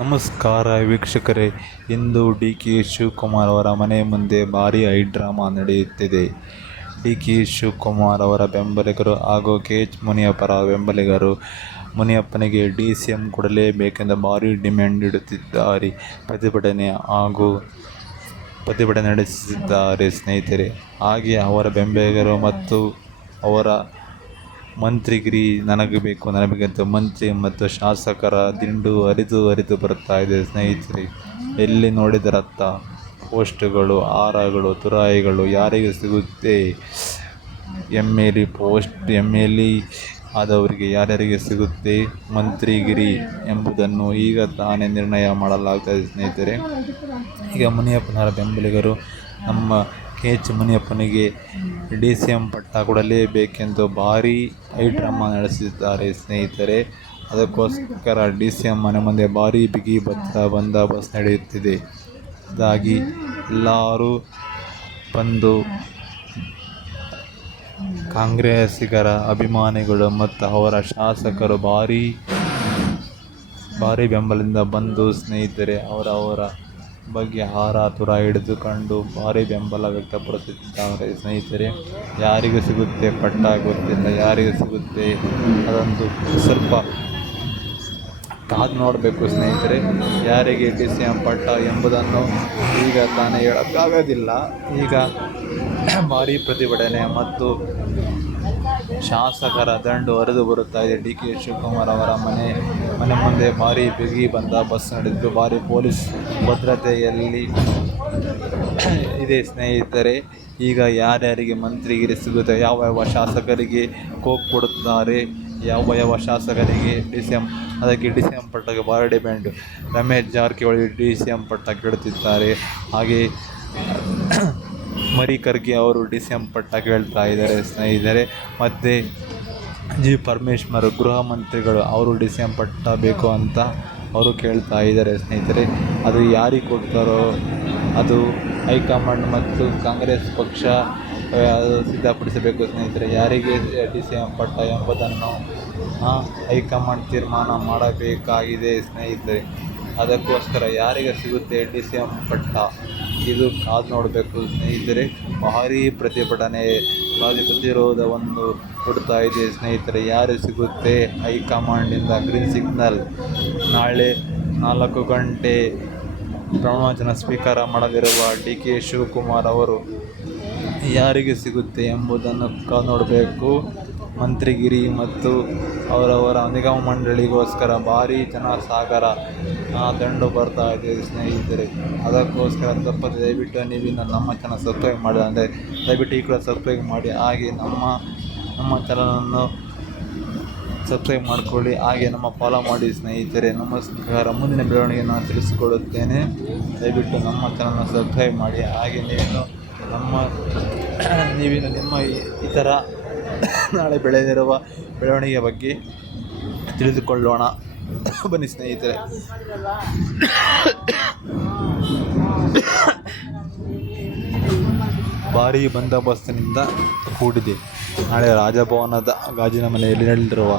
ನಮಸ್ಕಾರ ವೀಕ್ಷಕರೇ, ಇಂದು ಡಿ.ಕೆ. ಶಿವಕುಮಾರ್ ಅವರ ಮನೆ ಮುಂದೆ ಭಾರೀ ಹೈಡ್ರಾಮಾ ನಡೆಯುತ್ತಿದೆ. ಡಿ.ಕೆ. ಶಿವಕುಮಾರ್ ಅವರ ಬೆಂಬಲಿಗರು ಹಾಗೂ ಕೆ.ಎಚ್. ಮುನಿಯಪ್ಪರ ಬೆಂಬಲಿಗರು ಮುನಿಯಪ್ಪನಿಗೆ ಡಿ.ಸಿ.ಎಂ ಕೊಡಲೇಬೇಕೆಂದು ಭಾರೀ ಡಿಮ್ಯಾಂಡ್ ಇಡುತ್ತಿದ್ದಾರೆ. ಪ್ರತಿಭಟನೆ ನಡೆಸುತ್ತಿದ್ದಾರೆ ಸ್ನೇಹಿತರೆ. ಹಾಗೆ ಅವರ ಬೆಂಬಲಿಗರು ಮತ್ತು ಅವರ ಮಂತ್ರಿಗಿರಿ ನನಗೆ ಬೇಕು ಮಂತ್ರಿ ಮತ್ತು ಶಾಸಕರ ದಿಂಡು ಹರಿದು ಬರುತ್ತಾ ಇದೆ ಸ್ನೇಹಿತರೆ. ಎಲ್ಲಿ ನೋಡಿದರತ್ತ ಪೋಸ್ಟ್ಗಳು, ಹಾರಗಳು, ತುರಾಯಿಗಳು. ಯಾರಿಗೆ ಸಿಗುತ್ತೆ ಎಮ್.ಎಲ್.ಎ ಆದವರಿಗೆ ಯಾರ್ಯಾರಿಗೆ ಸಿಗುತ್ತೆ ಮಂತ್ರಿಗಿರಿ ಎಂಬುದನ್ನು ಈಗ ತಾನೇ ನಿರ್ಣಯ ಮಾಡಲಾಗುತ್ತದೆ ಸ್ನೇಹಿತರೆ. ಈಗ ಮುನಿಯಪ್ಪನವರ ಬೆಂಬಲಿಗರು ನಮ್ಮ ಕೆ.ಎಚ್. ಮುನಿಯಪ್ಪನಿಗೆ ಡಿ.ಸಿ.ಎಂ ಪಟ್ಟ ಕೊಡಲೇಬೇಕೆಂದು ಭಾರೀ ಹೈಡ್ರಾಮಾ ನಡೆಸಿದ್ದಾರೆ ಸ್ನೇಹಿತರೆ. ಅದಕ್ಕೋಸ್ಕರ ಡಿ.ಸಿ.ಎಂ ಮನೆ ಮುಂದೆ ಭಾರೀ ಬಿಗಿ ಬಂದೋಬಸ್ತ್ ನಡೆಯುತ್ತಿದೆ. ಇದಾಗಿ ಎಲ್ಲರೂ ಬಂದು ಕಾಂಗ್ರೆಸ್ಸಿಗರ ಅಭಿಮಾನಿಗಳು ಮತ್ತು ಅವರ ಶಾಸಕರು ಭಾರೀ ಬೆಂಬಲದಿಂದ ಬಂದು ಸ್ನೇಹಿತರೆ ಅವರ ಬಗ್ಗೆ ಹಾರ ತುರಾಯಿ ಹಿಡಿದುಕೊಂಡು ಭಾರೀ ಬೆಂಬಲ ವ್ಯಕ್ತಪಡಿಸುತ್ತಿದ್ದಾರೆ ಸ್ನೇಹಿತರೆ. ಯಾರಿಗೆ ಸಿಗುತ್ತೆ ಪಟ್ಟ ಗೊತ್ತಿಲ್ಲ, ಯಾರಿಗೆ ಸಿಗುತ್ತೆ ಅದೊಂದು ಸ್ವಲ್ಪ ಕಾದು ನೋಡಬೇಕು ಸ್ನೇಹಿತರೆ. ಯಾರಿಗೆ ಡಿ.ಸಿ.ಎಂ ಪಟ್ಟ ಎಂಬುದನ್ನು ಈಗ ತಾನೇ ಹೇಳೋಕ್ಕಾಗೋದಿಲ್ಲ. ಈಗ ಭಾರೀ ಪ್ರತಿಭಟನೆ ಮತ್ತು ಶಾಸಕರ ದಂಡು ಹರಿದು ಬರುತ್ತಾ ಇದೆ. ಡಿ.ಕೆ. ಶಿವಕುಮಾರ್ ಅವರ ಮನೆ ಮುಂದೆ ಭಾರೀ ಬಿಗಿ ಬಂದೋಬಸ್ತ್ ನಡೆದಿದ್ದು ಭಾರೀ ಪೊಲೀಸ್ ಭದ್ರತೆಯಲ್ಲಿ ಇದೆ ಸ್ನೇಹಿತರೆ. ಈಗ ಯಾರ್ಯಾರಿಗೆ ಮಂತ್ರಿಗಿರಿ ಸಿಗುತ್ತೆ, ಯಾವ ಶಾಸಕರಿಗೆ ಕೋಕ್ ಕೊಡುತ್ತಾರೆ, ಯಾವ ಶಾಸಕರಿಗೆ ಡಿ.ಸಿ.ಎಂ, ಅದಕ್ಕೆ ಡಿ.ಸಿ.ಎಂ ಪಟ್ಟಕ್ಕೆ ಭಾರೀ ಡಿಮ್ಯಾಂಡ್. ರಮೇಶ್ ಜಾರಕಿಹೊಳಿ ಡಿ.ಸಿ.ಎಂ ಪಟ್ಟ ಕೇಳುತ್ತಿದ್ದಾರೆ. ಹಾಗೆ ಮರಿ ಖರ್ಗೆ ಅವರು ಡಿ.ಸಿ.ಎಂ ಪಟ್ಟ ಕೇಳ್ತಾ ಇದ್ದಾರೆ ಸ್ನೇಹಿತರೆ. ಮತ್ತು ಜಿ. ಪರಮೇಶ್ವರ್ ಗೃಹ ಮಂತ್ರಿಗಳು ಅವರು ಡಿ.ಸಿ.ಎಂ ಪಟ್ಟ ಬೇಕು ಅಂತ ಅವರು ಕೇಳ್ತಾ ಇದ್ದಾರೆ ಸ್ನೇಹಿತರೆ. ಅದು ಯಾರಿಗೆ ಕೊಡ್ತಾರೋ ಅದು ಹೈಕಮಾಂಡ್ ಮತ್ತು ಕಾಂಗ್ರೆಸ್ ಪಕ್ಷ ಸಿದ್ಧಪಡಿಸಬೇಕು ಸ್ನೇಹಿತರೆ. ಯಾರಿಗೆ ಡಿ.ಸಿ.ಎಂ ಪಟ್ಟ ಎಂಬುದನ್ನು ಹೈಕಮಾಂಡ್ ತೀರ್ಮಾನ ಮಾಡಬೇಕಾಗಿದೆ ಸ್ನೇಹಿತರೆ. ಅದಕ್ಕೋಸ್ಕರ ಯಾರಿಗೆ ಸಿಗುತ್ತೆ ಡಿ.ಸಿ.ಎಂ ಪಟ್ಟ ಇದು ಕಾದು ನೋಡಬೇಕು ಸ್ನೇಹಿತರೆ. ಭಾರೀ ಪ್ರತಿರೋಧವನ್ನು ಕೊಡ್ತಾ ಇದೆ ಸ್ನೇಹಿತರೆ. ಯಾರು ಸಿಗುತ್ತೆ ಹೈಕಮಾಂಡಿಂದ ಗ್ರೀನ್ ಸಿಗ್ನಲ್. ನಾಳೆ 4 ಗಂಟೆ ಪ್ರಮಾಣವಚನ ಸ್ವೀಕಾರ ಮಾಡಲಿರುವ ಡಿ.ಕೆ. ಶಿವಕುಮಾರ್ ಅವರು ಯಾರಿಗೆ ಸಿಗುತ್ತೆ ಎಂಬುದನ್ನು ಕಾದು ನೋಡಬೇಕು. ಮಂತ್ರಿಗಿರಿ ಮತ್ತು ಅವರವರ ನಿಗಮ ಮಂಡಳಿಗೋಸ್ಕರ ಭಾರೀ ಜನಸಾಗರ ದಂಡು ಬರ್ತಾ ಇದೆ ಸ್ನೇಹಿತರೆ. ಅದಕ್ಕೋಸ್ಕರ ತಪ್ಪದೆ ದಯವಿಟ್ಟು ನೀವಿನ್ನು ನಮ್ಮ ಚಾನಲ್ ಸಬ್ಸ್ಕ್ರೈಬ್ ಮಾಡಿಲ್ಲ ಅಂದರೆ ದಯವಿಟ್ಟು ಈ ಕೂಡ ಸಬ್ಸ್ಕ್ರೈಬ್ ಮಾಡಿ. ಹಾಗೆ ನಮ್ಮ ಚಾನಲನ್ನು ಸಬ್ಸ್ಕ್ರೈಬ್ ಮಾಡಿಕೊಳ್ಳಿ. ಹಾಗೆ ನಮ್ಮ ಫಾಲೋ ಮಾಡಿ ಸ್ನೇಹಿತರೆ. ನಮಸ್ಕಾರ. ಮುಂದಿನ ಬೆಳವಣಿಗೆಯನ್ನು ನಾನು ತಿಳಿಸಿಕೊಡುತ್ತೇನೆ. ದಯವಿಟ್ಟು ನಮ್ಮ ಚಾನಲ್ನ ಸಬ್ಸ್ಕ್ರೈಬ್ ಮಾಡಿ. ಹಾಗೆ ನೀವಿನ್ನು ನಿಮ್ಮ ಇತರ ನಾಳೆ ಬೆಳೆದಿರುವ ಬೆಳವಣಿಗೆ ಬಗ್ಗೆ ತಿಳಿದುಕೊಳ್ಳೋಣ ಬನ್ನಿ ಸ್ನೇಹಿತರೆ. ಭಾರೀ ಬಂದೋಬಸ್ತಿನಿಂದ ಕೂಡಿದೆ. ನಾಳೆ ರಾಜಭವನದ ಗಾಜಿನ ಮನೆಯಲ್ಲಿ ನಡೆದಿರುವ